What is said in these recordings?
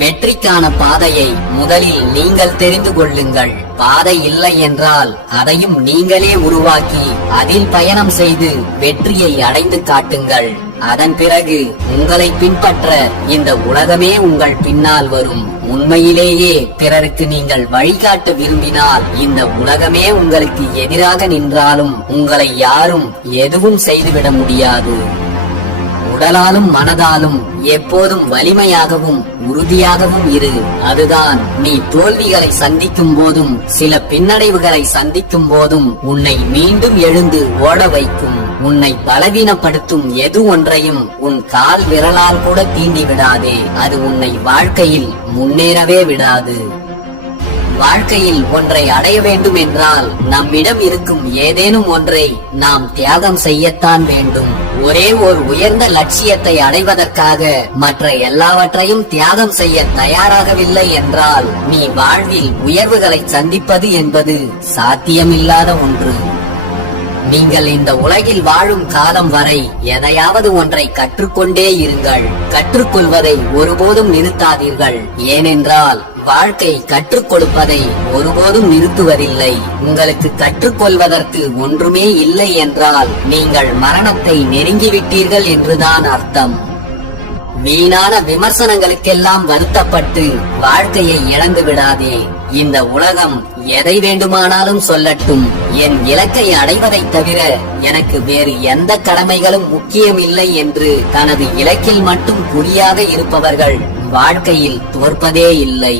வெற்றிக்கான பாதையை முதலில் நீங்கள் தெரிந்து கொள்ளுங்கள். பாதை இல்லை என்றால் அதையும் நீங்களே உருவாக்கி அதில் பயணம் செய்து வெற்றியை அடைந்து காட்டுங்கள். அதன் பிறகு உங்களை பின்பற்ற இந்த உலகமே உங்கள் பின்னால் வரும். உண்மையிலேயே பிறருக்கு நீங்கள் வழிகாட்ட விரும்பினால் இந்த உலகமே உங்களுக்கு எதிராக நின்றாலும் உங்களை யாரும் எதுவும் செய்துவிட முடியாது. உடலாலும் மனதாலும் எப்போதும் வலிமையாகவும் உறுதியாகவும் இரு. அதுதான் நீ தோல்விகளை சந்திக்கும் போதும் சில பின்னடைவுகளை சந்திக்கும் போதும் உன்னை மீண்டும் எழுந்து ஓட வைக்கும். உன்னை பலவீனப்படுத்தும் எது ஒன்றையும் உன் கால் விரலால் கூட தீண்டி விடாதே. அது உன்னை வாழ்க்கையில் முன்னேறவே விடாது. வாழ்க்கையில் ஒன்றை அடைய வேண்டும் என்றால் நம்மிடம் இருக்கும் ஏதேனும் ஒன்றை நாம் தியாகம் செய்யத்தான் வேண்டும். ஒரே ஒரு உயர்ந்த லட்சியத்தை அடைவதற்காக மற்ற எல்லாவற்றையும் தியாகம் செய்ய தயாராகவில்லை என்றால் நீ வாழ்வில் உயர்வுகளை சந்திப்பது என்பது சாத்தியமில்லாத ஒன்று. நீங்கள் இந்த உலகில் வாழும் காலம் வரை எதையாவது ஒன்றை கற்றுக்கொண்டே இருங்கள். கற்றுக்கொள்வதை ஒருபோதும் நிறுத்தாதீர்கள். ஏனென்றால் வாழ்க்கை கற்றுக் கொடுப்பதை ஒருபோதும் நிறுத்துவதில்லை. உங்களுக்கு கற்றுக்கொள்வதற்கு ஒன்றுமே இல்லை என்றால் நீங்கள் மரணத்தை நெருங்கிவிட்டீர்கள் என்றுதான் அர்த்தம். வீணான விமர்சனங்களுக்கெல்லாம் வருத்தப்பட்டு வாழ்க்கையை இழந்து விடாதே. இந்த உலகம் எதை வேண்டுமானாலும் சொல்லட்டும், என் இலக்கை அடைவதை தவிர எனக்கு வேறு எந்த கடமைகளும் முக்கியமில்லை என்று தனது இலக்கில் மட்டும் குறியாக இருப்பவர்கள் வாழ்க்கையில் தோற்பதே இல்லை.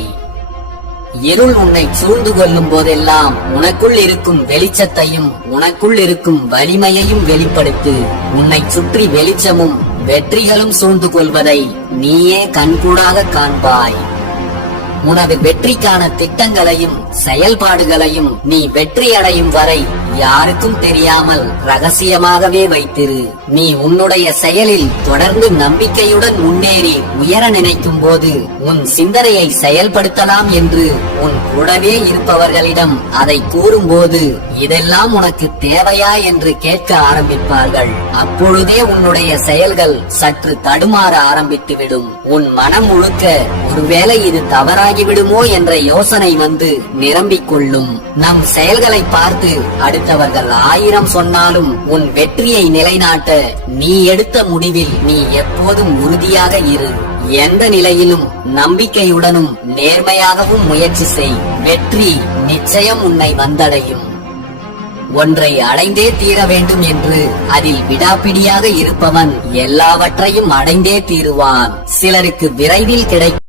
இருள் உன்னை சூழ்ந்து கொள்ளும் போதெல்லாம் உனக்குள் இருக்கும் வெளிச்சத்தையும் உனக்குள் இருக்கும் வலிமையையும் வெளிப்படுத்து. உன்னை சுற்றி வெளிச்சமும் வெற்றிகளும் சூழ்ந்து கொள்வதை நீயே கண்கூடாக காண்பாய். உனது வெற்றிக்கான திட்டங்களையும் செயல்பாடுகளையும் நீ வெற்றி அடையும் வரை யாருக்கும் தெரியாமல் ரகசியமாகவே வைத்திரு. நீ உன்னுடைய செயலில் தொடர்ந்து நம்பிக்கையுடன் முன்னேறி உயர நினைக்கும் போது உன் சிந்தனையை செயல்படுத்தலாம் என்று உன் கூடவே இருப்பவர்களிடம் அதை கூறும்போது இதெல்லாம் உனக்கு தேவையா என்று கேட்க ஆரம்பிப்பார்கள். அப்பொழுதே உன்னுடைய செயல்கள் சற்று தடுமாற ஆரம்பித்துவிடும். உன் மனம் முழுக்க ஒருவேளை இது தவறாகிவிடுமோ என்ற யோசனை வந்து நிரம்பிக் கொள்ளும். நம் செயல்களை பார்த்து அடுத்தவர்கள் 1000 சொன்னாலும் உன் வெற்றியை நிலைநாட்ட நீ எடுத்த முடிவில் நீ எப்போதும் உறுதியாக இரு. எந்த நிலையிலும் நம்பிக்கையுடனும் நேர்மையாகவும் முயற்சி செய். வெற்றி நிச்சயம் உன்னை வந்தடையும். ஒன்றை அடைந்தே தீர வேண்டும் என்று அதில் விடாப்பிடியாக இருப்பவன் எல்லாவற்றையும் அடைந்தே தீருவான். சிலருக்கு விரைவில் கிடைக்கும்